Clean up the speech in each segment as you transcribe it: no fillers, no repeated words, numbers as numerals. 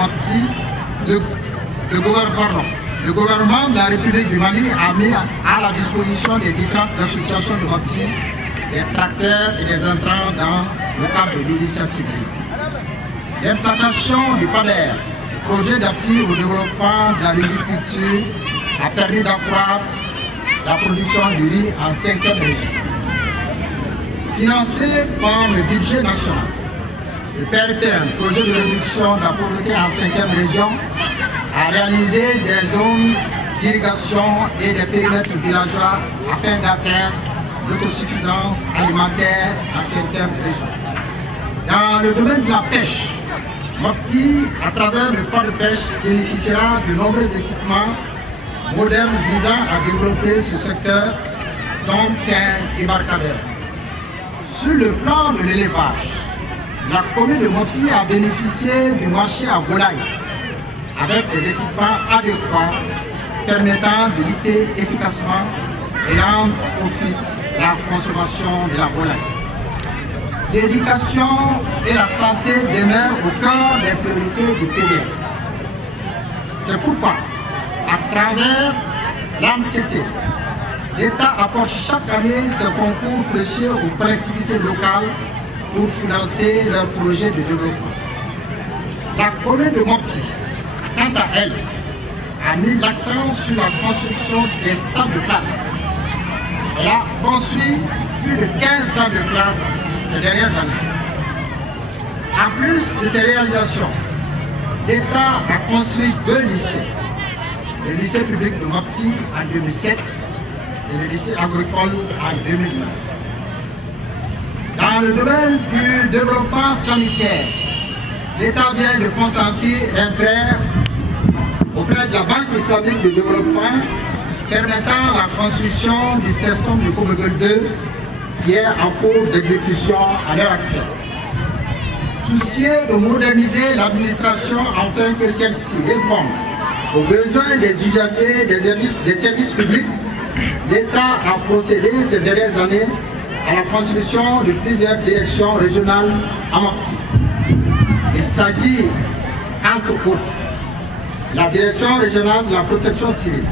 Mopti, le gouvernement de la République du Mali a mis à la disposition des différentes associations de Mopti des tracteurs et des intrants dans le cadre de l'initiative. L'implantation du PADER, projet d'appui au développement de la riziculture, a permis d'accroître la production du riz en 5e région. Financé par le budget national, le PRPM, projet de réduction de la pauvreté en 5e région, a réalisé des zones d'irrigation et des périmètres villageois afin d'atteindre l'autosuffisance alimentaire en 5e région. Dans le domaine de la pêche, Mopti, à travers le port de pêche, bénéficiera de nombreux équipements modernes visant à développer ce secteur, dont un embarcadère. Sur le plan de l'élevage, la commune de Mopti a bénéficié du marché à volaille avec des équipements adéquats permettant de lutter efficacement et rendre office la consommation de la volaille. L'éducation et la santé demeurent au cœur des priorités du PDS. C'est pourquoi, à travers l'ANCT, l'État apporte chaque année ce concours précieux aux collectivités locales pour financer leurs projets de développement. La commune de Mopti, quant à elle, a mis l'accent sur la construction des salles de classe. Elle a construit plus de 15 salles de classe ces dernières années. En plus de ces réalisations, l'État a construit 2 lycées. Le lycée public de Mopti en 2007 et le lycée agricole en 2009. Dans le domaine du développement sanitaire, l'État vient de consentir un prêt auprès de la Banque islamique de développement permettant la construction du CESCOM de Kobegol 2 qui est en cours d'exécution à l'heure actuelle. Soucieux de moderniser l'administration afin que celle-ci réponde aux besoins des usagers des services publics, l'État a procédé ces dernières années à la construction de plusieurs directions régionales à Mopti. Il s'agit, entre autres, la direction régionale de la protection civile,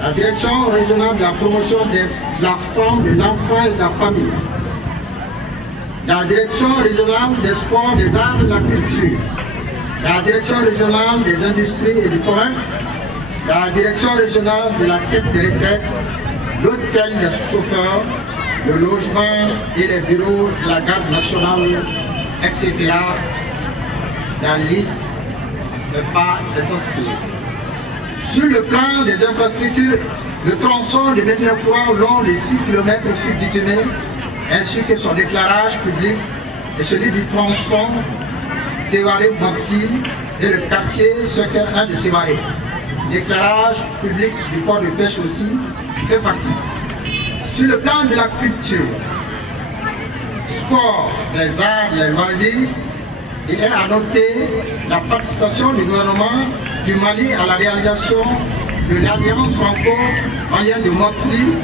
la direction régionale de la promotion de la femme, de l'enfant et de la famille, la direction régionale des sports, des arts et de la culture, la direction régionale des industries et du commerce, la direction régionale de la caisse des retraites, l'hôtel des chauffeurs, le logement et les bureaux de la garde nationale, etc. La liste n'est pas exhaustive. Sur le plan des infrastructures, le tronçon de Médina-Croix long de 6 km fut bitumé, ainsi que son éclairage public et celui du tronçon Sévaré-Mopti et le quartier Secteur 1 de Sévaré. L'éclairage public du port de pêche aussi fait partie. Sur le plan de la culture, sport, les arts, les loisirs, il est à noter la participation du gouvernement du Mali à la réalisation de l'Alliance franco-malienne de Mopti,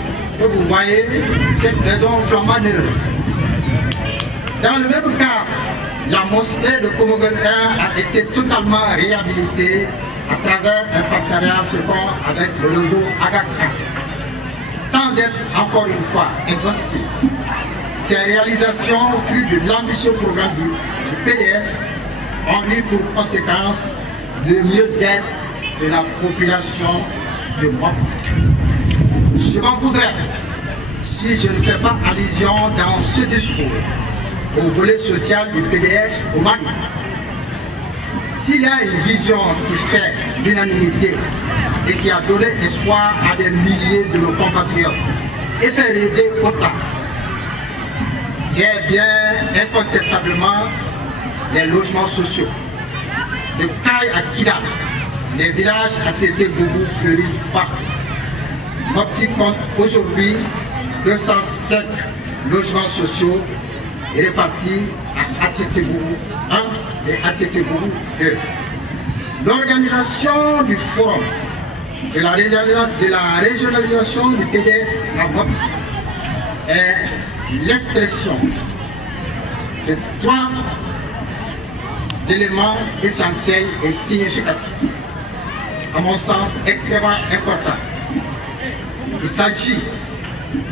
que vous voyez, cette maison flambant neuve. Dans le même cas, la mosquée de Kobegol 1 a été totalement réhabilitée à travers un partenariat fécond avec le réseau Agaka. Sans être encore une fois exhaustif, ces réalisations, fruit de l'ambitieux programme du PDS, ont eu pour conséquence le mieux-être de la population de Mopti. Je m'en voudrais si je ne fais pas allusion dans ce discours au volet social du PDS au Mali. S'il y a une vision qui fait l'unanimité et qui a donné espoir à des milliers de nos compatriotes et fait rêver autant, c'est bien incontestablement les logements sociaux. De Taï à Kida, les villages à Tété-Boubou fleurissent partout. Mopti compte aujourd'hui 205 logements sociaux répartis à Tété-Boubou 1 et à Tété-Boubou 2. L'organisation du forum de la régionalisation du PDS à Mopti est l'expression de 3 éléments essentiels et significatifs, à mon sens extrêmement importants. Il s'agit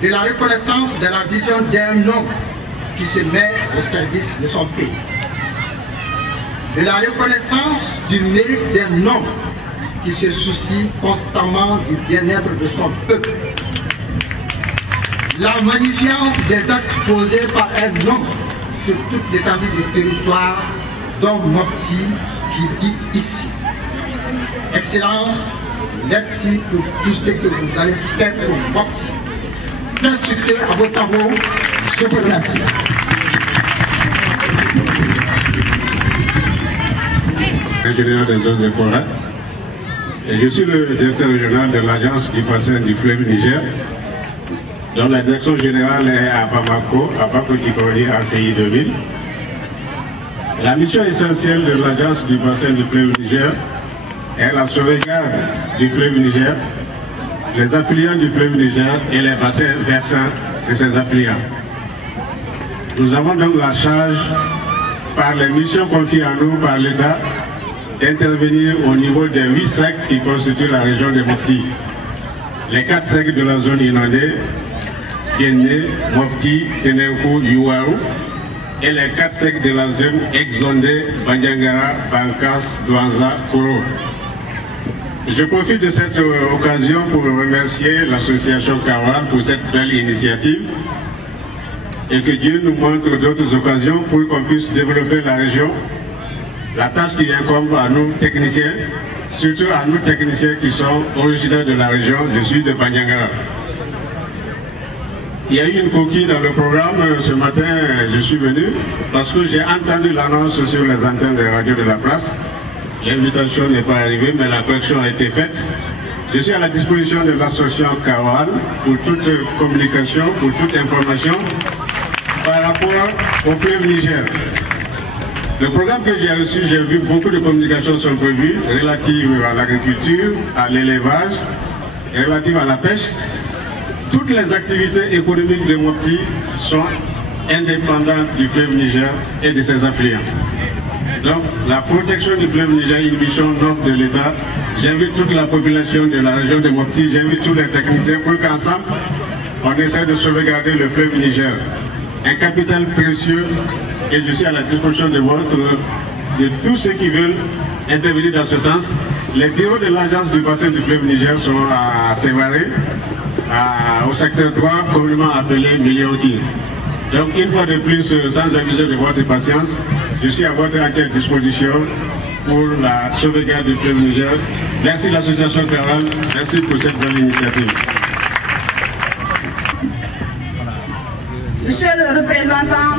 de la reconnaissance de la vision d'un homme qui se met au service de son pays, de la reconnaissance du mérite d'un homme qui se soucie constamment du bien-être de son peuple, la magnificence des actes posés par un homme sur toute l'étendue du territoire dont Mopti qui dit ici. Excellence, merci pour tout ce que vous avez fait pour Mopti. Plein succès à vos travaux. Je vous remercie. Ingénieur des eaux et forêts. Et je suis le directeur régional de l'agence du bassin du fleuve Niger, dont la direction générale est à Bamako qui coordonne ACI 2000. La mission essentielle de l'agence du bassin du fleuve Niger est la sauvegarde du fleuve Niger, les affluents du fleuve Niger et les bassins versants de ces affluents. Nous avons donc la charge, par les missions confiées à nous par l'État, d'intervenir au niveau des 8 sectes qui constituent la région de Mopti. Les 4 sectes de la zone inondée, Guéné, Mopti, Tenenkou, Youarou, et les 4 sectes de la zone exondée, Bandiangara, Bankas, Douanza, Koro. Je profite de cette occasion pour remercier l'association Kawal pour cette belle initiative et que Dieu nous montre d'autres occasions pour qu'on puisse développer la région. La tâche qui incombe à nous techniciens, surtout à nous techniciens qui sont originaires de la région, je suis de Bandiangara. Il y a eu une coquille dans le programme, ce matin je suis venu parce que j'ai entendu l'annonce sur les antennes des radios de la place. L'invitation n'est pas arrivée mais la correction a été faite. Je suis à la disposition de l'association Kawal pour toute communication, pour toute information par rapport au fleuve Niger. Le programme que j'ai reçu, j'ai vu beaucoup de communications sont prévues relatives à l'agriculture, à l'élevage, relatives à la pêche. Toutes les activités économiques de Mopti sont indépendantes du fleuve Niger et de ses affluents. Donc la protection du fleuve Niger est une mission noble de l'État. J'invite toute la population de la région de Mopti, j'invite tous les techniciens pour qu'ensemble on essaie de sauvegarder le fleuve Niger. Un capital précieux. Et je suis à la disposition de tous ceux qui veulent intervenir dans ce sens. Les bureaux de l'agence du bassin du fleuve Niger sont à Sévaré, au secteur 3, communément appelé Millionki. Donc une fois de plus, sans abuser de votre patience, je suis à votre entière disposition pour la sauvegarde du fleuve Niger. Merci l'association Kawal, merci pour cette belle initiative. Monsieur le représentant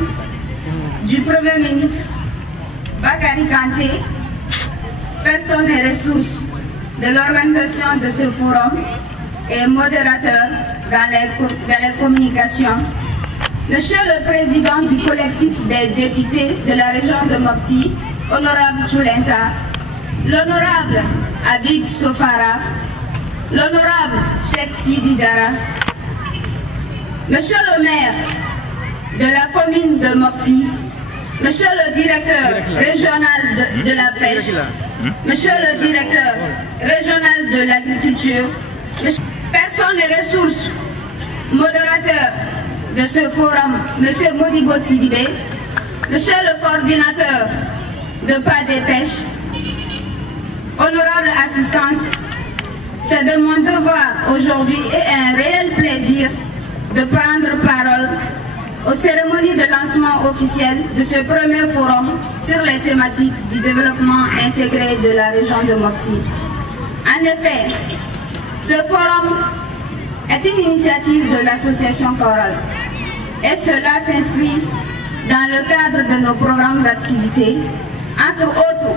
du Premier ministre Bakary Kanté, personne et ressources de l'organisation de ce forum et modérateur dans les communications, Monsieur le Président du collectif des députés de la région de Mopti, Honorable Chulenta, l'Honorable Habib Sofara, l'Honorable Cheikh Sidi Diarra, Monsieur le maire de la commune de Mopti, Monsieur le directeur régional de la pêche, Monsieur le directeur régional de l'agriculture, personnes et ressources, modérateur de ce forum, Monsieur Modibo Sidibé, Monsieur le coordinateur de pas des pêches, honorable assistance, c'est de mon devoir aujourd'hui et un réel plaisir de prendre parole aux cérémonies de lancement officiel de ce premier forum sur les thématiques du développement intégré de la région de Mopti. En effet, ce forum est une initiative de l'association Kawal et cela s'inscrit dans le cadre de nos programmes d'activité, entre autres,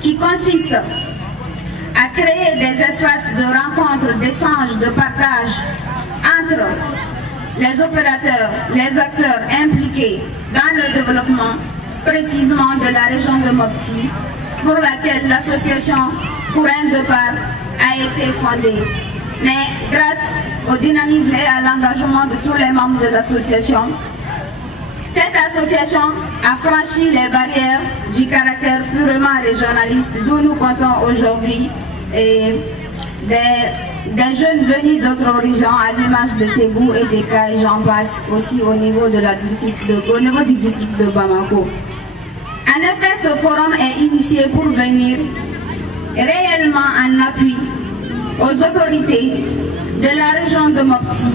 qui consistent à créer des espaces de rencontres, d'échanges, de partage entre les opérateurs, les acteurs impliqués dans le développement précisément de la région de Mopti, pour laquelle l'association Courant de Part a été fondée. Mais grâce au dynamisme et à l'engagement de tous les membres de l'association, Cette association a franchi les barrières du caractère purement régionaliste d'où nous comptons aujourd'hui et des jeunes venus d'autres régions à l'image de Ségou et des cas, j'en passe aussi au niveau du district de Bamako. En effet, ce forum est initié pour venir réellement en appui aux autorités de la région de Mopti.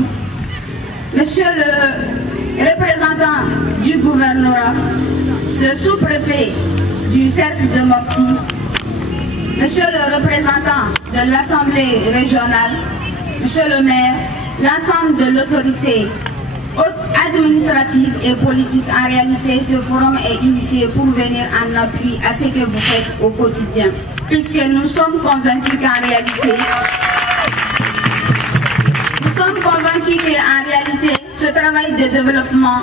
Monsieur le représentant du gouvernorat, le sous-préfet du cercle de Mopti, monsieur le représentant de l'Assemblée régionale, monsieur le maire, l'ensemble de l'autorité administrative et politique. En réalité, ce forum est initié pour venir en appui à ce que vous faites au quotidien, puisque nous sommes convaincus qu'en réalité, ce travail de développement,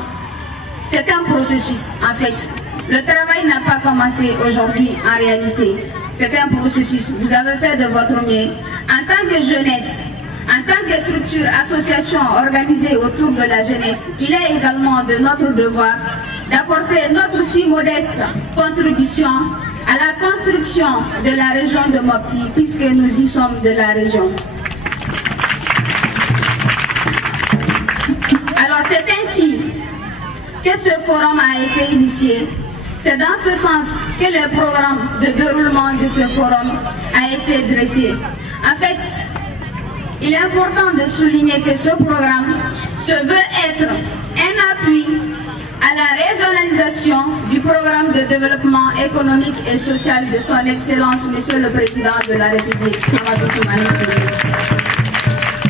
c'est un processus en fait. Le travail n'a pas commencé aujourd'hui en réalité. C'est un processus. Vous avez fait de votre mieux. En tant que jeunesse, en tant que structure, association organisée autour de la jeunesse, il est également de notre devoir d'apporter notre si modeste contribution à la construction de la région de Mopti, puisque nous y sommes de la région. Alors c'est ainsi que ce forum a été initié. C'est dans ce sens que le programme de déroulement de ce forum a été dressé. En fait, il est important de souligner que ce programme se veut être un appui à la régionalisation du programme de développement économique et social de son Excellence, Monsieur le Président de la République.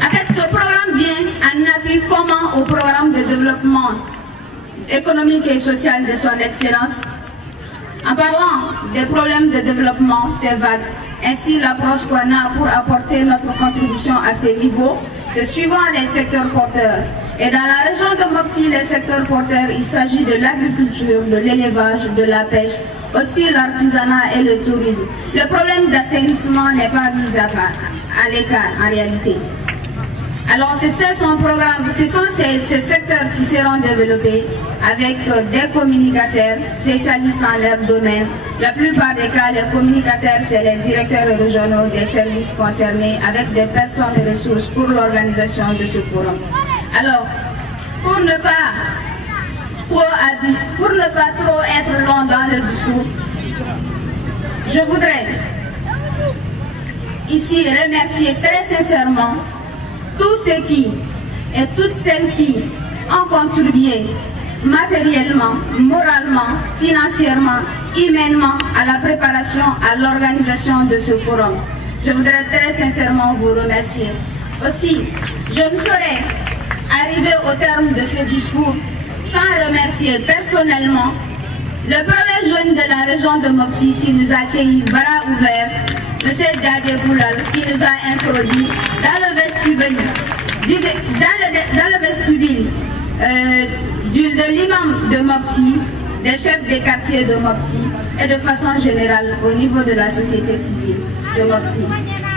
En fait, ce programme vient en appui comment au programme de développement économique et social de son Excellence. En parlant des problèmes de développement, c'est vague. Ainsi, l'approche qu'on a pour apporter notre contribution à ces niveaux, c'est suivant les secteurs porteurs. Et dans la région de Mopti, les secteurs porteurs, il s'agit de l'agriculture, de l'élevage, de la pêche, aussi l'artisanat et le tourisme. Le problème d'assainissement n'est pas mis à l'écart en réalité. Alors c'est ça son programme, ce sont ces secteurs qui seront développés avec des communicateurs spécialistes dans leur domaine. La plupart des cas, les communicateurs, c'est les directeurs régionaux des services concernés avec des personnes et ressources pour l'organisation de ce forum. Alors, pour ne pas trop être long dans le discours, je voudrais ici remercier très sincèrement tous ceux qui et toutes celles qui ont contribué matériellement, moralement, financièrement, humainement à la préparation, à l'organisation de ce forum. Je voudrais très sincèrement vous remercier. Aussi, je ne saurais arriver au terme de ce discours sans remercier personnellement le premier jeune de la région de Mopti qui nous a accueillis bras ouverts, M. Djadé Boulal, qui nous a introduits dans le vestibule, de l'imam de Mopti, des chefs des quartiers de Mopti et de façon générale au niveau de la société civile de Mopti.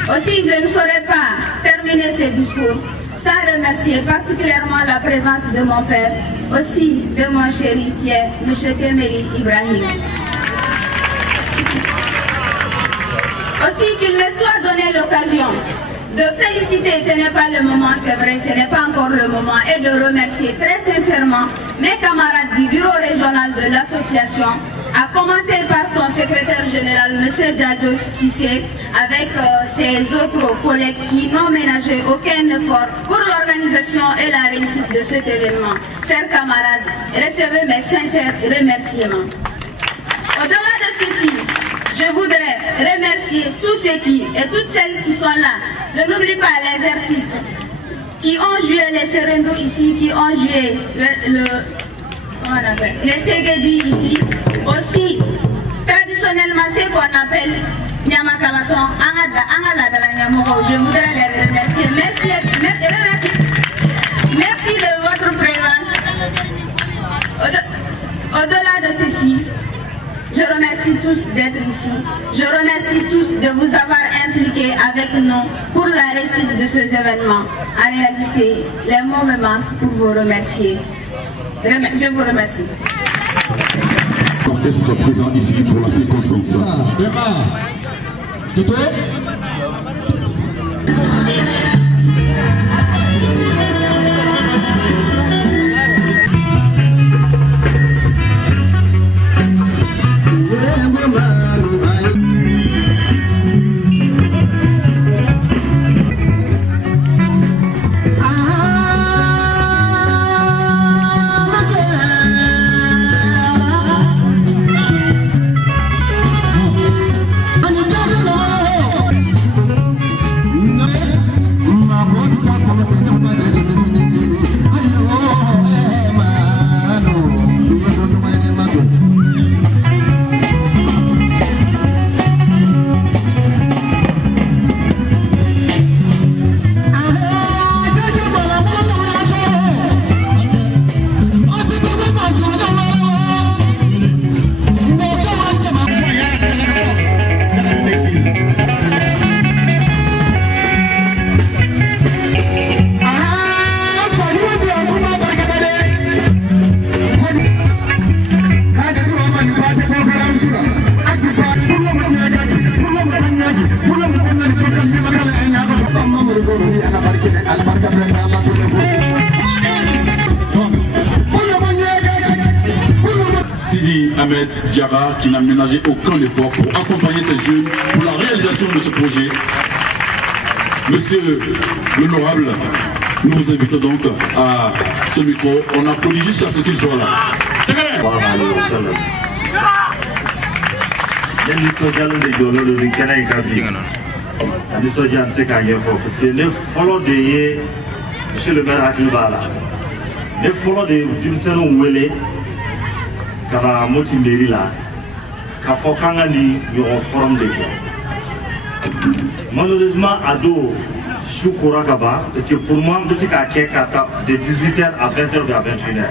Aussi, je ne saurais pas terminer ce discours sans remercier particulièrement la présence de mon père, aussi de mon chéri qui est M. Temeli Ibrahim. Aussi qu'il me soit donné l'occasion de féliciter, ce n'est pas le moment, c'est vrai, ce n'est pas encore le moment, et de remercier très sincèrement mes camarades du bureau régional de l'association, à commencer par son secrétaire général, M. Djadjo Sissé, avec ses autres collègues qui n'ont ménagé aucun effort pour l'organisation et la réussite de cet événement. Chers camarades, recevez mes sincères remerciements. Au-delà de ceci, je voudrais remercier tous ceux et toutes celles qui sont là. Je n'oublie pas les artistes qui ont joué les Serendo ici, qui ont joué les Ségedi ici. Aussi, traditionnellement, c'est qu'on appelle Nyamakalaton, je voudrais les remercier. Merci de votre présence. Au-delà de ceci, je remercie tous d'être ici. Je remercie tous de vous avoir impliqués avec nous pour la réussite de ces événements. En réalité, les mots me manquent pour vous remercier. Je vous remercie. Cortés sera présent ici pour la circonstance. Toto. Sidi Ahmed Diarra qui n'a ménagé aucun effort pour accompagner ces jeunes pour la réalisation de ce projet. Monsieur l'honorable, nous vous invitons donc à ce micro. On applaudit juste à ce qu'il soit là. Monsieur le maire Akibala, les follow de Dimselo Wele, Kara Motimberi là, Kafokangani, ils ont formé des gens. Malheureusement, Ado, Choukouragaba, parce que pour moi, c'est de 18h à 20h ou à 21h.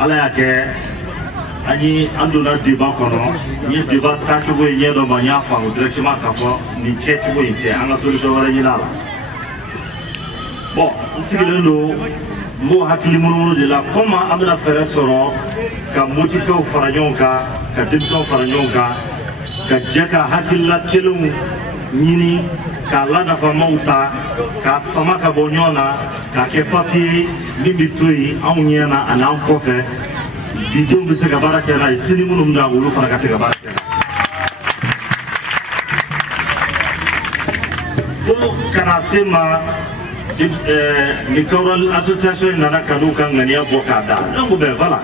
Alayake, Ani Andona débat kono, ni débat tachubo yé do manya fango directement kafo, ni tchechubo yé, anga solution wala yé là. Bon, ce que nous avons hakili de la comment amena faire soro ka motika o faranyonka ka dimso faranyonka ka jaka hakilla kelum nini ka lada famauta ka samaka bonyona ka ke papier limitui awnyana ana kofe bidon bi se ka baraka na sini munum na wulu fara ka se ka baraka so kana sema ni Kaural association nana kanu kan ngania bokada donc ben voilà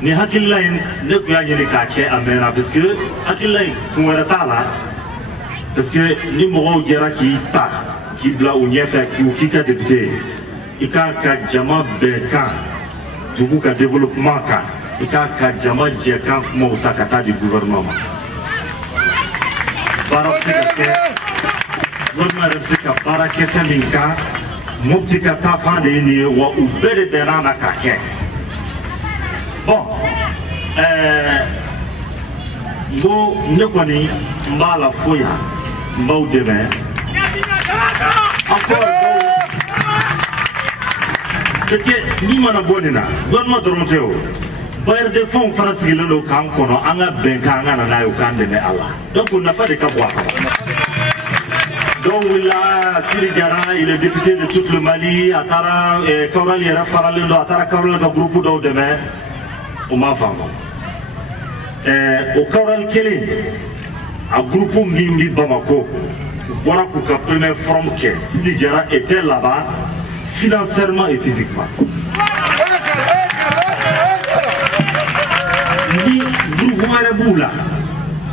ni hakilla ne ko yanyini ka ke amena parce que hakilla ko wara tala parce que ni mo jera ki ta ki bla ou nyefa ki ka député ika ka jama beka dugu ka développement ka ika ka jama je kan mo ta kata du gouvernement baraka Ka barakete minka muptika tapande ni wa ubere berana kake. Bon, go nekwani mbala foya mbau deme. Encore parce que ni mana bonina, gouvernement doronteo. Bayar de fonds farasi lelo kan kono anga benka anga na yo kan deme Allah. Donc on n'a pas de kabwa. Donc là, Sidi Diarra, il est député de tout le Mali, Atara, Kaural Yera Faralendo, Atara Kaural ka groupe d'eau demain, au Mafamo. Au Kaural Kele, à groupe Mimbi Bamako, voilà pour la première forme que Sidi Diarra était là-bas, financièrement et physiquement. Ni groupe Mareboula.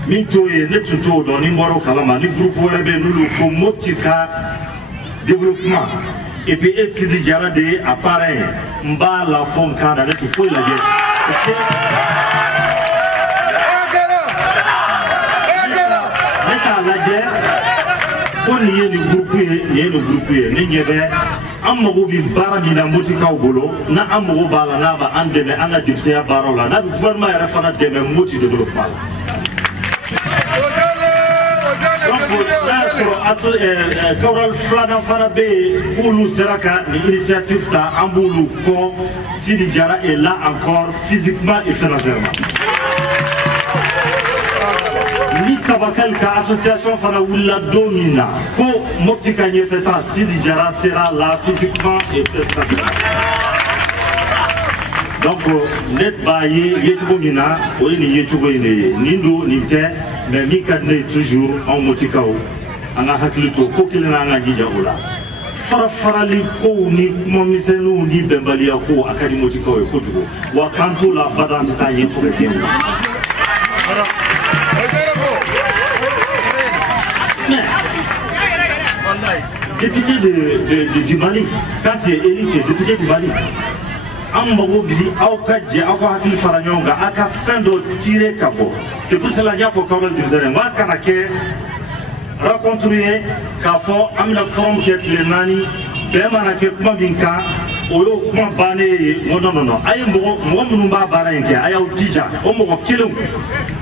Mintoye ne tuto dans Nimboro Kalama, ni groupe Werebe Nulu pour Motika développement. Et puis Sidi Diarra de appareil, Mba la forme quand on est tout la guerre. La guerre, on y est du groupe, il y a du groupe, il y a Amogo bi bara mina Motika au bolo, na Amogo bala na ba andeme anga député à Barola, na gouvernement ya fana deme Moti développement. Kaural Flana Farabe, Poulou Seraka, l'initiative ta Amboulou, Ko, Sidi Diarra est là encore physiquement et financièrement. Ni Tabakal ka association Fana Willa Domina, Ko Moptika Nyefeta, Sidi Diarra sera là physiquement et financièrement. Donc, net baye yetugo mina, oye ni yetugo ine, nindo nite, mais mi kadne toujours en motikao, anga haklito ko kilena anga jija ola. Farali ko ni momisenu ni bembali ko akadi motikao ko tugo. Wa kanto la badante ta ye pour bien. Député du Mali, quand tu es élu, tu es député du Mali. C'est pour cela qu'il y a Kaural du Zere. Moi, quand je rencontré, Kafo, Amina Forum, qui est le Nani, Bemana, qui est Mabinka, Oyo, Mabane, non. Aïe, Mouroumba Baranke, Aïe, Dija, Omo Kilum,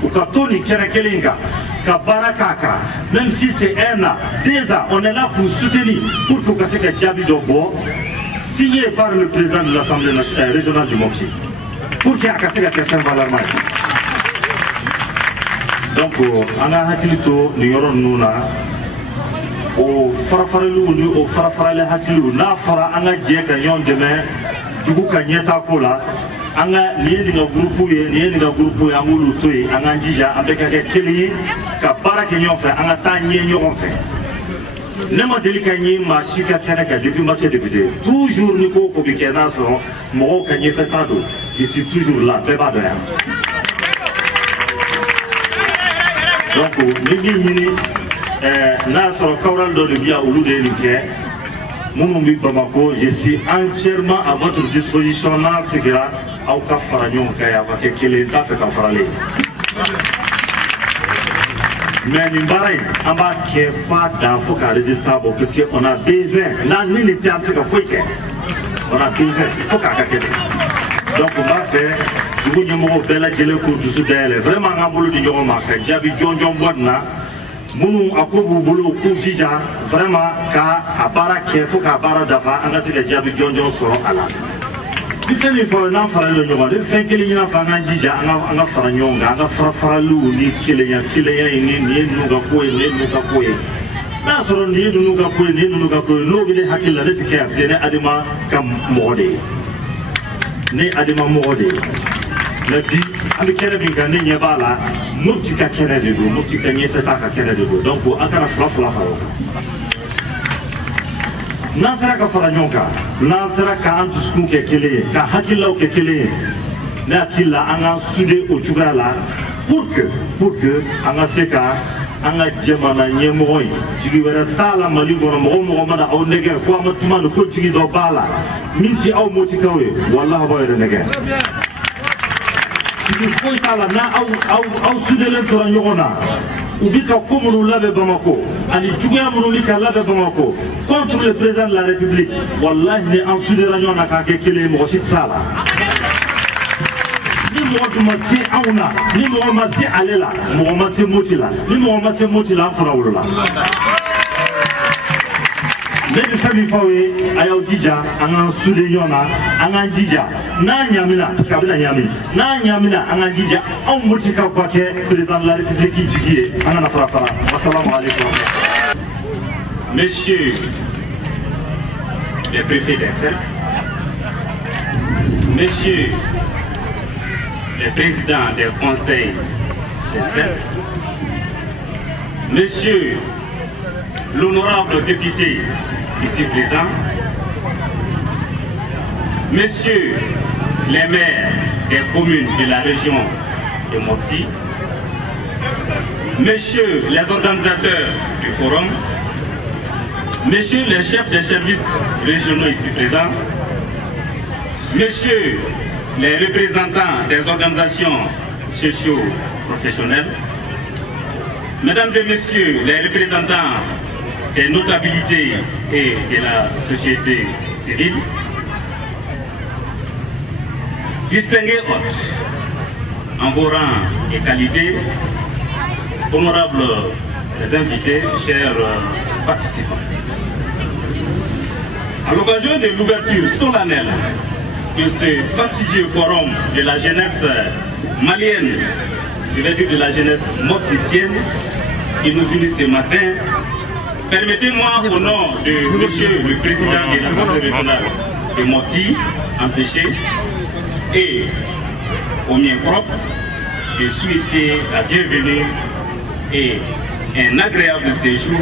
ou Katoni, Kerekelinga, Kabarakaka, même si c'est un an, déjà, on est là pour soutenir, pour que Kaseka Djabi Dobo, signé par le président de l'Assemblée régionale du Mopsi pour qu'il y ait un question valeur. Donc, on a hakilito ni yoron nuna au farafaralu au farafarale hakilu na fara anga jeka yon demain dugu kanyeta kola anga lieni nga groupe ya ngulu toy anga njija ambeka keli ka baraka nyon fait anga tanye nyon fait. Ne m'a délicat ma chica Kanaka depuis ma député. Toujours Nico Kobikena sont mon Kanye Fetado. Je suis toujours là, Beba de rien. Donc, Mimi, Nasser Kaural de Libya ou Loudelike, Mounoumi Bamako, je suis entièrement à votre disposition. Nansegera, Auka Faragnon Kaya, Vakele, Tafe Kafarale. Mais nous avons fait un résultat parce qu'on a besoin. Là, nous on a besoin. Il faut qu'on donc, on va faire. Nous avons fait un cours du Sud-Est. Vraiment, on a voulu dire que Jabi John Bodna, nous avons voulu dire vraiment qu'il faut qu'à Baradafa, on a dit que Jabi John sera à la. Il fait une fois un enfant le nom, il fait qu'il y a un enfant un enfant un enfant ni qu'il y a ni nous na soro ni nous no bi de hakilla de tiker c'est adima kam modé ne adima modé le bi ami kere bi ngane nyebala mufti ka kere de mufti ka nyeta ka kere de donc akara fla Nasra ka faranyonka, Nasra ka antusku ke kele, ka hakilla ke kele, na akilla anga sude o chugala, pour que anga seka anga jamana nyemoi, jigi wera tala mali gona mo mada au nege ko amatuma no ko jigi do bala, minti au motikawe, wallahi ba yere nege. Jigi ko tala na au sude le to nyona. Ubika Komunu Labe Bamako, Ani Djouya Moulika Labe Bamako, contre le président de la République, Wallah, il est en Sud-Ragnon à Kakele Mosit Sala. Ni Mohamassi Aouna, ni Mohamassi Alela, Mohamassi Motila, ni Mohamassi Motila pour Aoula. Mais les familles Fawe, Ayaw Dija, Angan Sud-Yona, Angan Dija, Na Nyamina, Kabila Nyami, Na Nyamina, Angan Dija, on Motika Kwake, président de la République Djigé, Angan Afrafara. Assalamu alaikum. Messieurs les préfets des cercles, messieurs les présidents des conseils des cercles, messieurs l'honorable député ici présent, messieurs les maires des communes de la région de Mopti, messieurs les organisateurs du forum, messieurs les chefs des services régionaux ici présents, messieurs les représentants des organisations socio-professionnelles, mesdames et messieurs les représentants des notabilités et de la société civile, distingués hôtes en vos rangs et qualités, honorables invités, chers participants. À l'occasion de l'ouverture solennelle de ce fastidieux forum de la jeunesse malienne, je vais dire de la jeunesse morticienne, qui nous unit ce matin, permettez-moi au nom de monsieur le président de l'Assemblée régionale de Mopti, empêché, et au mien propre, de souhaiter la bienvenue et un agréable séjour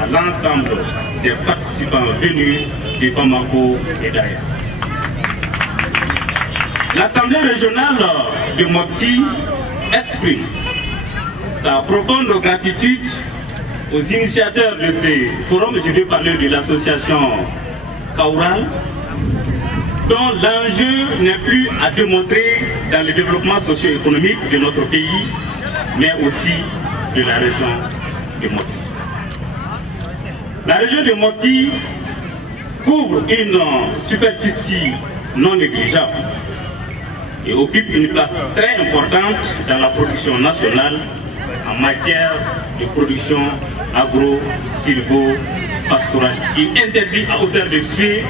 à l'ensemble des participants venus de Bamako et d'ailleurs. L'Assemblée régionale de Mopti exprime sa profonde gratitude aux initiateurs de ce forum. Je vais parler de l'association Kaural, dont l'enjeu n'est plus à démontrer dans le développement socio-économique de notre pays, mais aussi de la région de Mopti. La région de Mopti couvre une superficie non négligeable et occupe une place très importante dans la production nationale en matière de production agro-silvo-pastorale qui intervient à hauteur de seuil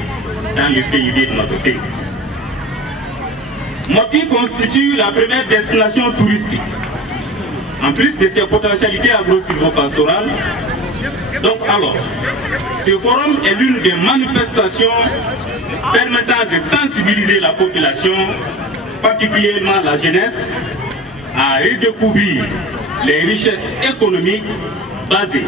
dans le PIB de notre pays. Mopti constitue la première destination touristique. En plus de ses potentialités agro-silvo-pastorales, donc alors, ce forum est l'une des manifestations permettant de sensibiliser la population, particulièrement la jeunesse, à redécouvrir les richesses économiques basées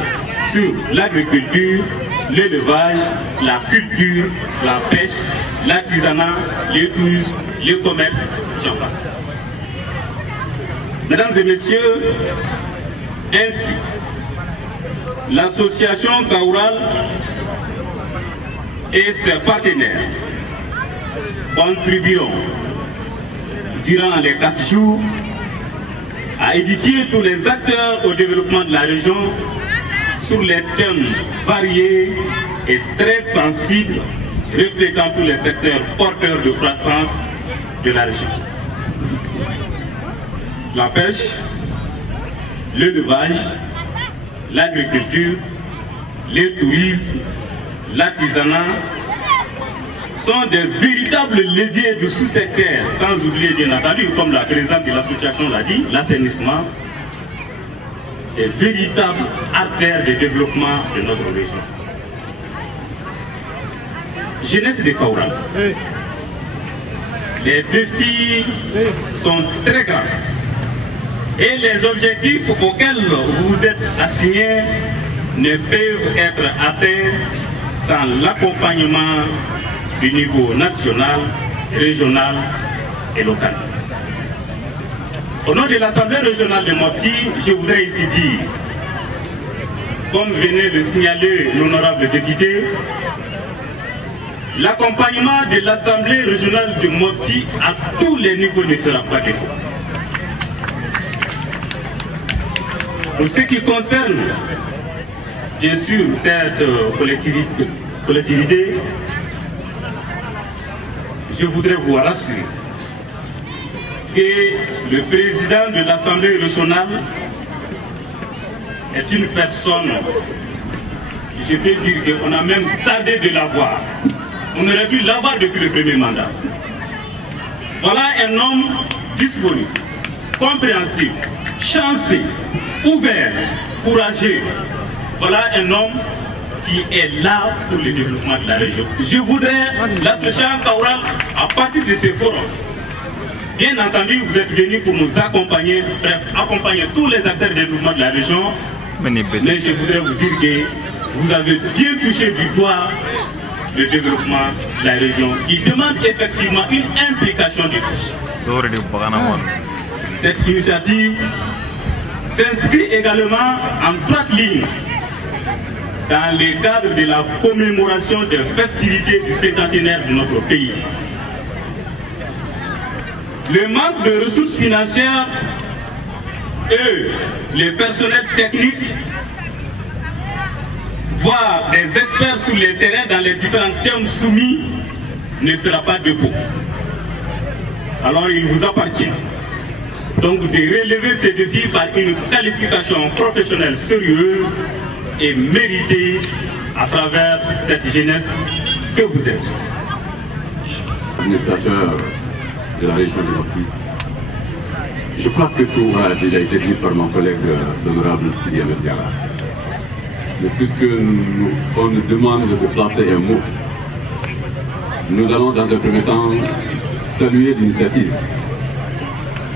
sur l'agriculture, l'élevage, la culture, la pêche, l'artisanat, le tourisme, le commerce, j'en passe. Mesdames et messieurs, ainsi, l'association Kaural et ses partenaires contribueront durant les 4 jours à édifier tous les acteurs au développement de la région sur les thèmes variés et très sensibles reflétant tous les secteurs porteurs de croissance de la région. La pêche, l'élevage, l'agriculture, le tourisme, l'artisanat sont des véritables leviers de sous-secteurs, sans oublier bien entendu, comme la présidente de l'association l'a dit, l'assainissement, des véritables artères de développement de notre région. Jeunesse de Kaural. Les défis sont très grands et les objectifs auxquels vous vous êtes assignés ne peuvent être atteints sans l'accompagnement du niveau national, régional et local. Au nom de l'Assemblée régionale de Mopti, je voudrais ici dire, comme venait de signaler l'honorable député, l'accompagnement de l'Assemblée régionale de Mopti à tous les niveaux ne fera pas défaut. Pour ce qui concerne, bien sûr, cette collectivité, je voudrais vous rassurer que le président de l'Assemblée régionale est une personne, je peux dire qu'on a même tardé de l'avoir. On aurait dû l'avoir depuis le premier mandat. Voilà un homme disponible, compréhensible, chanceux, ouvert, courageux. Voilà un homme qui est là pour le développement de la région. Je voudrais, l'association Kaural, à partir de ce forum, bien entendu, vous êtes venus pour nous accompagner, bref, accompagner tous les acteurs de développement de la région. Mais je voudrais vous dire que vous avez bien touché du doigt le développement de la région qui demande effectivement une implication de tous. Cette initiative s'inscrit également en droite ligne dans le cadre de la commémoration des festivités du cinquantenaire de notre pays. Le manque de ressources financières et les personnels techniques, voire des experts sur le terrain dans les différents thèmes soumis, ne fera pas défaut. Alors il vous appartient donc de relever ces défis par une qualification professionnelle sérieuse et mériter à travers cette jeunesse que vous êtes. Administrateur de la région de Mopti, je crois que tout a déjà été dit par mon collègue l'honorable Sidi Ahmed Diarra. Mais puisque on nous demande de placer un mot, nous allons dans un premier temps saluer l'initiative.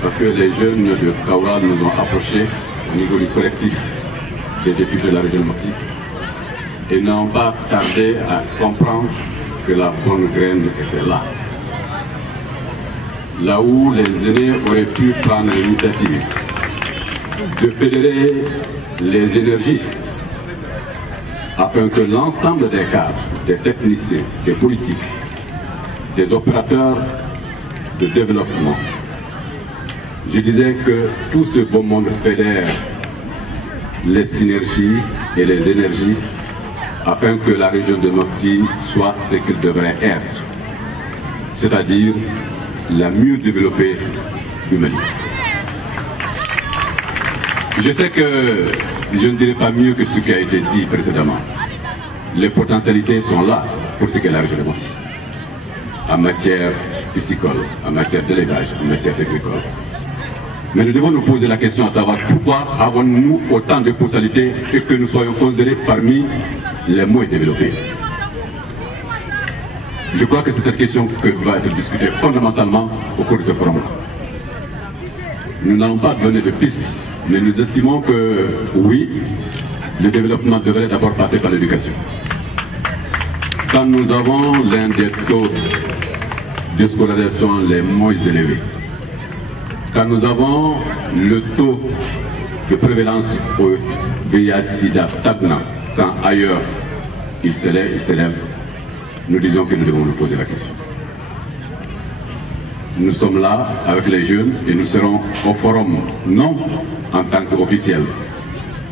Parce que les jeunes de Kaoura nous ont approchés au niveau du collectif des députés de la région de Mopti et n'ont pas tardé à comprendre que la bonne graine était là. Là où les aînés auraient pu prendre l'initiative de fédérer les énergies afin que l'ensemble des cadres, des techniciens, des politiques, des opérateurs de développement, je disais que tout ce beau monde fédère les synergies et les énergies afin que la région de Mopti soit ce qu'elle devrait être, c'est-à-dire la mieux développée du Mali. Je sais que je ne dirai pas mieux que ce qui a été dit précédemment. Les potentialités sont là pour ce qu'est la région de Mopti, en matière piscicole, en matière d'élevage, en matière agricole. Mais nous devons nous poser la question à savoir pourquoi avons-nous autant de potentialités et que nous soyons considérés parmi les moins développés. Je crois que c'est cette question que va être discutée fondamentalement au cours de ce forum-là. Nous n'allons pas donner de pistes, mais nous estimons que oui, le développement devrait d'abord passer par l'éducation. Quand nous avons l'un des taux de scolarisation les moins élevés, quand nous avons le taux de prévalence au VIH-Sida stagnant, quand ailleurs il s'élève, nous disons que nous devons nous poser la question. Nous sommes là avec les jeunes et nous serons au forum, non en tant qu'officiels,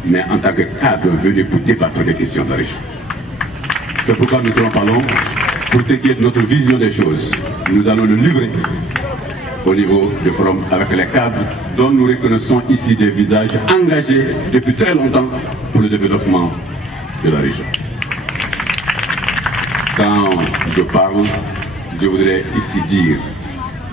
mais en tant que cadres venus pour débattre des questions de la région. C'est pourquoi nous serons pas longs. Pour ce qui est de notre vision des choses, nous allons le livrer au niveau du forum avec les cadres dont nous reconnaissons ici des visages engagés depuis très longtemps pour le développement de la région. Quand je parle, je voudrais ici dire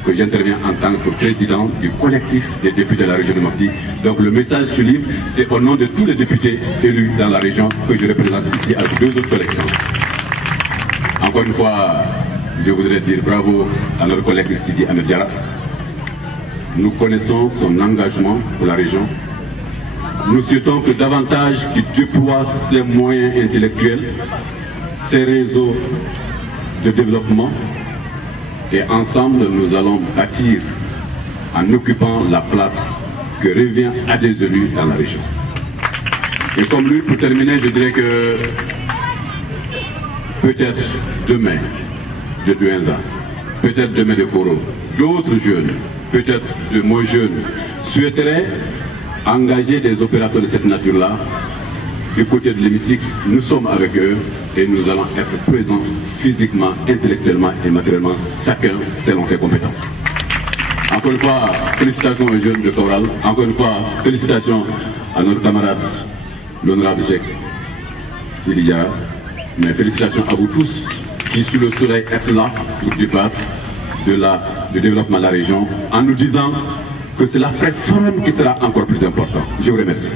que j'interviens en tant que président du collectif des députés de la région de Mopti. Donc le message que je livre, c'est au nom de tous les députés élus dans la région que je représente ici avec deux autres collections. Encore une fois, je voudrais dire bravo à notre collègue Sidi Ahmed Diarra. Nous connaissons son engagement pour la région. Nous souhaitons que davantage qu'il déploie ses moyens intellectuels, ses réseaux de développement, et ensemble nous allons bâtir en occupant la place que revient à des élus dans la région. Et comme lui, pour terminer, je dirais que peut-être demain de Douenza, peut-être demain de Koro, d'autres jeunes, peut-être de moins jeunes, souhaiteraient engager des opérations de cette nature-là. Du côté de l'hémicycle, nous sommes avec eux et nous allons être présents physiquement, intellectuellement et matériellement, chacun selon ses compétences. Encore une fois, félicitations aux jeunes de Kaoura. Encore une fois, félicitations à notre camarade, l'honorable Cheikh Sidi Diarra. Mais félicitations à vous tous qui, sous le soleil, êtes là pour débattre du développement de la région en nous disant que c'est l'après-forum qui sera encore plus important. Je vous remercie.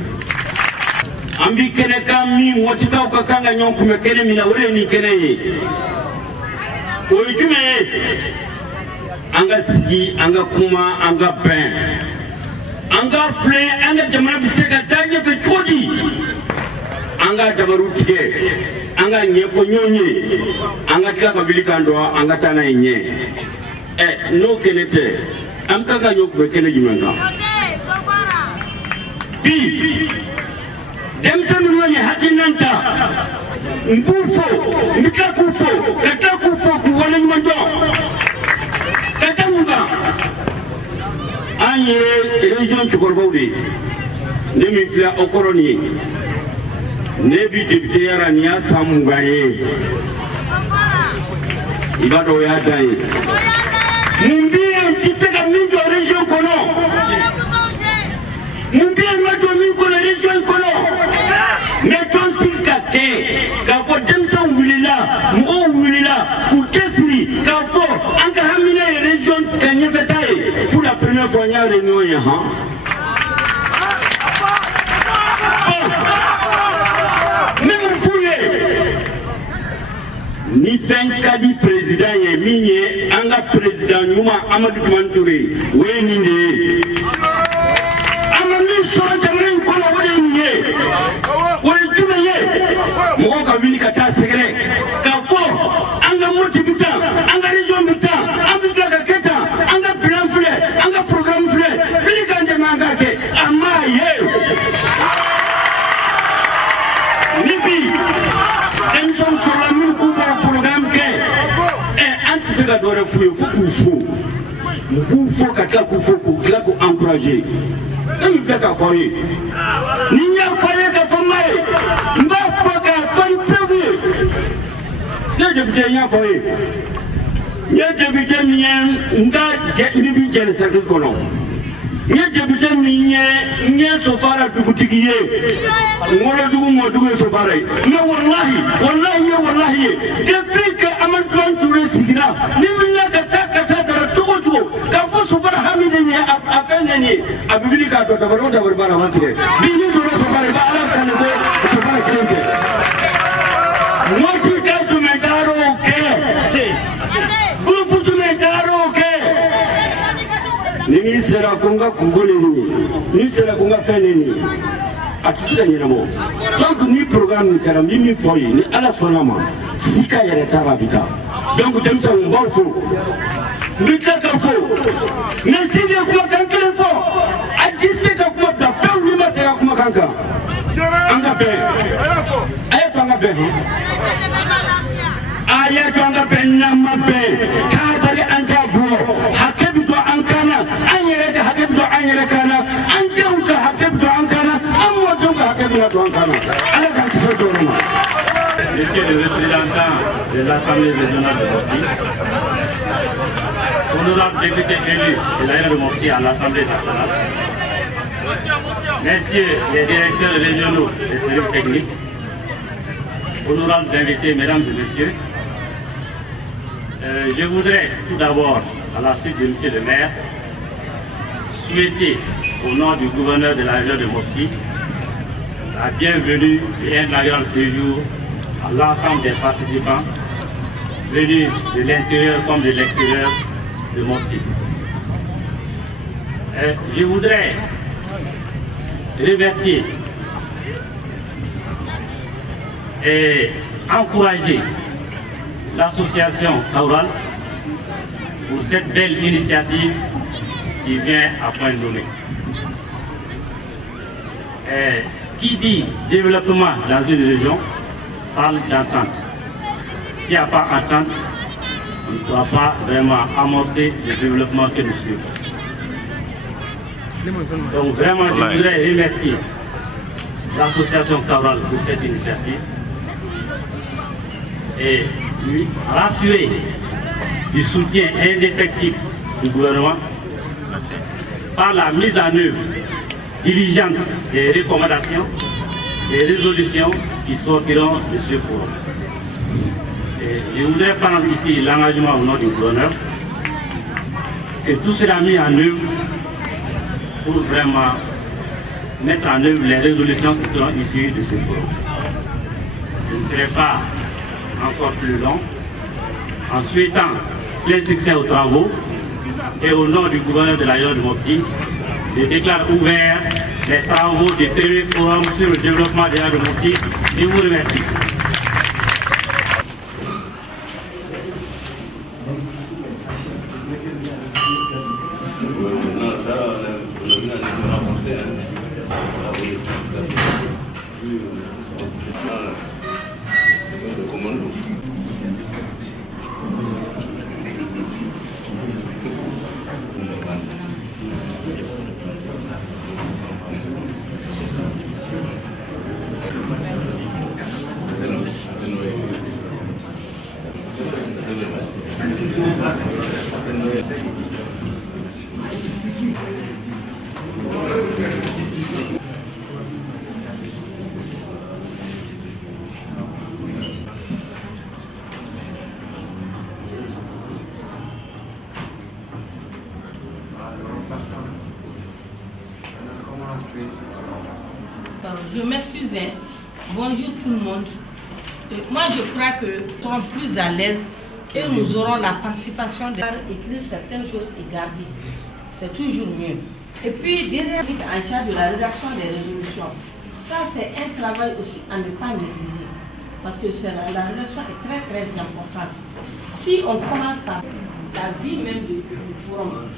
Ambi kene kami watika ukakanga nyonkume kene mina ule ni kene ye ojume anga sigi anga kuma anga pen anga fle anga jamana biseka tanye fe chodi anga damarutike anga nyefo nyonye anga tika kabilika ndoa anga tana yenye no kene te amkanga nyonkume kene jimenga bi Demsanu wenye hakinanta mbufo mikakufo katakufo kuwana nyundo katanguga anye region chukorbaudi nemi fila okoroni nebi député yarania samungaye ibado ya dai mumbie kisega mingo region kono mumbie ngado mingo la region kono mais ton nya réunion ya ha même fouillé ni fin kadi président ye minye anga président Numa Amadou Toumani Touré we ni ne amani so jamane ko la wone ni ye wone tume ye mo ko wini kata secret ka fo anga moti buta anga région buta anga flaga keta anga plan flé anga programme flé bili kande manga ke amma ye nibi enjon sur la mine kuba programme ke anti se ga dore fu ku fo kata ku fo ku kla ku encourager ni fait ka foyer ni nya foyer ka fomay mba foka ban prévu ne député nya foyer ne député ni nga ni bi jël sa ko non ne député ni ni sofara dugutigiye ngolo dugu mo dugu sofara ne wallahi depuis que Amadou Toumani Touré sigira ni minna ka takasa dara tugo ka fo sofara hamide ni afene ni abibili ka to dabaro bara wantre bini do sofara ba ala kan ko sofara kente moti ka tumendaro ke grupo tumendaro ke ni sera kunga kungole ni sera kunga fene ni atisira ni namo donc ni programme ni karam ni foyi ni ala sonama sika yere tarabita donc dem sa mbol fo ni taka fo mais si je kuma kankele fo adise ka kuma da pew ni ma sera kuma kanka anga be ay to anga be aya to anga be nyama be ka bari anga bo hakebi to ankana anyere ka hakebi to anyere kana anga uka hakebi to ankana amwa to ka hakebi to ankana ala kan kiso to no. Monsieur le représentant de l'Assemblée régionale de Mopti, honorable député élu de la de Mopti à l'Assemblée nationale, messieurs les directeurs régionaux des services techniques, honorables invités, mesdames et messieurs, je voudrais tout d'abord, à la suite de monsieur le maire, souhaiter au nom du gouverneur de la région de Mopti la bienvenue et un agréable séjour à l'ensemble des participants venus de l'intérieur comme de l'extérieur de Mopti. Je voudrais remercier et encourager l'association Kaural pour cette belle initiative qui vient à point nommé. Qui dit développement dans une région parle d'entente. S'il n'y a pas d'entente, on ne pourra pas vraiment amorcer le développement que nous suivons. Donc vraiment, je voudrais remercier l'association Kaural pour cette initiative et lui rassurer du soutien indéfectible du gouvernement par la mise en œuvre diligente des recommandations, des résolutions qui sortiront de ce forum. Et je voudrais prendre ici l'engagement au nom du gouverneur que tout sera mis en œuvre pour vraiment mettre en œuvre les résolutions qui seront issues de ce forum. Je ne serai pas encore plus long en souhaitant plein succès aux travaux et au nom du gouverneur de la région de Mopti, je déclare ouvert les travaux du premier forum sur le développement de la région de Mopti. Je vous remercie. Je m'excuse. Bonjour tout le monde. Moi, je crois que nous serons plus à l'aise et nous aurons la participation d'écrire certaines choses et garder. C'est toujours mieux. Et puis, derrière, en charge de la rédaction des résolutions. Ça, c'est un travail aussi à ne pas négliger. Parce que la rédaction est très, très importante. Si on commence par la vie même du forum,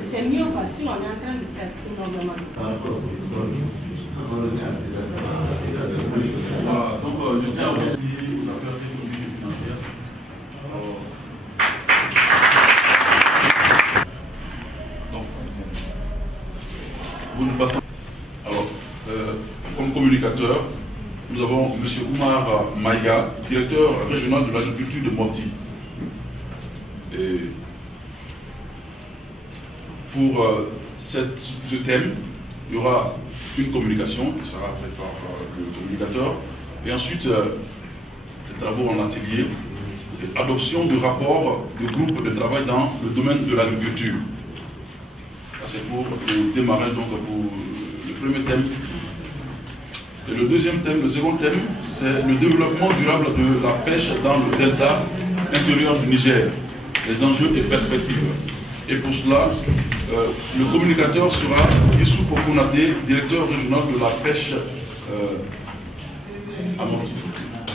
c'est mieux parce que si on est en train de faire énormément de travail. Donc, je tiens à remercier aux affaires économiques et financières. Donc, vous nous passez. Alors, comme communicateur, nous avons M. Oumar Maïga, directeur régional de l'agriculture de Mopti. Et pour ce thème, il y aura une communication qui sera faite par le communicateur, et ensuite des travaux en atelier, et adoption de rapports de groupes de travail dans le domaine de l'agriculture. C'est pour démarrer donc pour le premier thème. Et le deuxième thème, le second thème, c'est le développement durable de la pêche dans le delta intérieur du Niger, les enjeux et perspectives. Et pour cela, le communicateur sera Issou Konaté, directeur régional de la pêche à Mopti.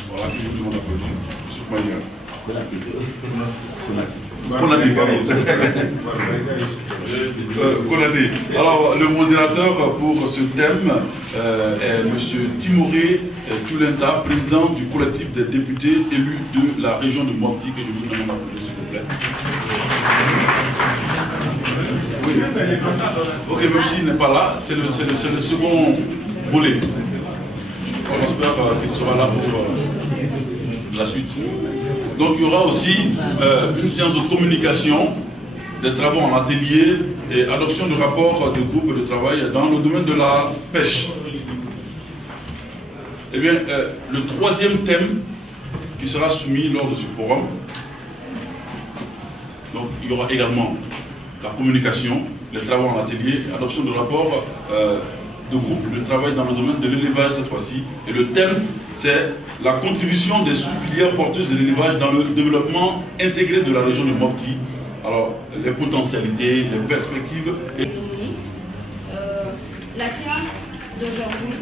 Voilà, que je vous demande d'applaudir. Issou Konaté. Alors, le modérateur pour ce thème est M. Timoré Tulenta, président du collectif des députés élus de la région de Mopti, que je vous demande d'applaudir, s'il vous plaît. Oui. Ok, même s'il n'est pas là, c'est le second volet. On espère qu'il sera là pour la suite. Donc il y aura aussi une séance de communication, des travaux en atelier et adoption de rapports de groupes de travail dans le domaine de la pêche. Eh bien, le troisième thème qui sera soumis lors de ce forum, donc il y aura également la communication, les travaux en atelier, adoption de rapports de groupes de travail dans le domaine de l'élevage cette fois-ci. Et le thème, c'est la contribution des sous-filières porteuses de l'élevage dans le développement intégré de la région de Mopti. Alors, les potentialités, les perspectives. La séance d'aujourd'hui,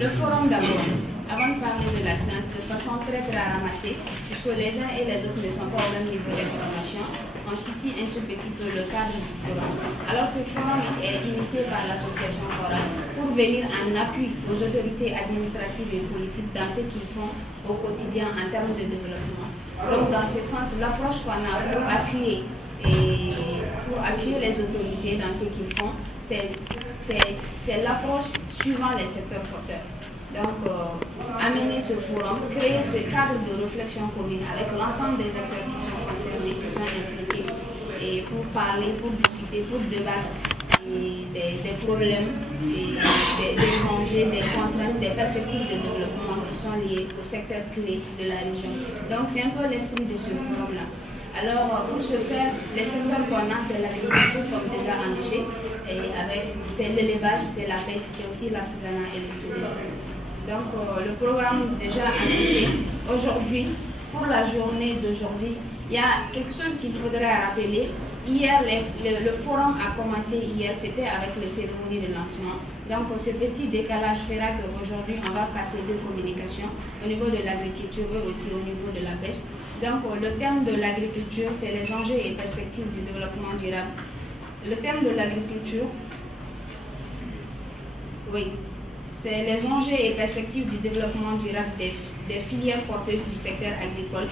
le forum d'abord. Avant de parler de la séance, de façon très ramassée, puisque les uns et les autres ne sont pas au même niveau d'information, on situe un tout petit peu le cadre du forum. Alors ce forum est initié par l'association Forum pour venir en appui aux autorités administratives et politiques dans ce qu'ils font au quotidien en termes de développement. Donc dans ce sens, l'approche qu'on a pour appuyer les autorités dans ce qu'ils font, c'est l'approche suivant les secteurs porteurs. Donc, amener ce forum, créer ce cadre de réflexion commune avec l'ensemble des acteurs qui sont concernés, qui sont impliqués, et pour parler, pour discuter, pour débattre des problèmes, des enjeux, des contraintes, des perspectives de développement qui sont liées au secteur clé de la région. Donc, c'est un peu l'esprit de ce forum-là. Alors, pour ce faire, les secteurs qu'on a, c'est l'agriculture, comme déjà annoncé, c'est l'élevage, c'est la pêche, c'est aussi l'artisanat et le tourisme. Donc, le programme déjà annoncé aujourd'hui, pour la journée d'aujourd'hui, il y a quelque chose qu'il faudrait rappeler. Hier, le forum a commencé hier, c'était avec le cérémonie de lancement. Donc, ce petit décalage fera qu'aujourd'hui, on va passer deux communications au niveau de l'agriculture et aussi au niveau de la pêche. Donc, le thème de l'agriculture, c'est les enjeux et perspectives du développement durable. Le thème de l'agriculture, oui, c'est les enjeux et perspectives du développement durable des filières porteuses du secteur agricole.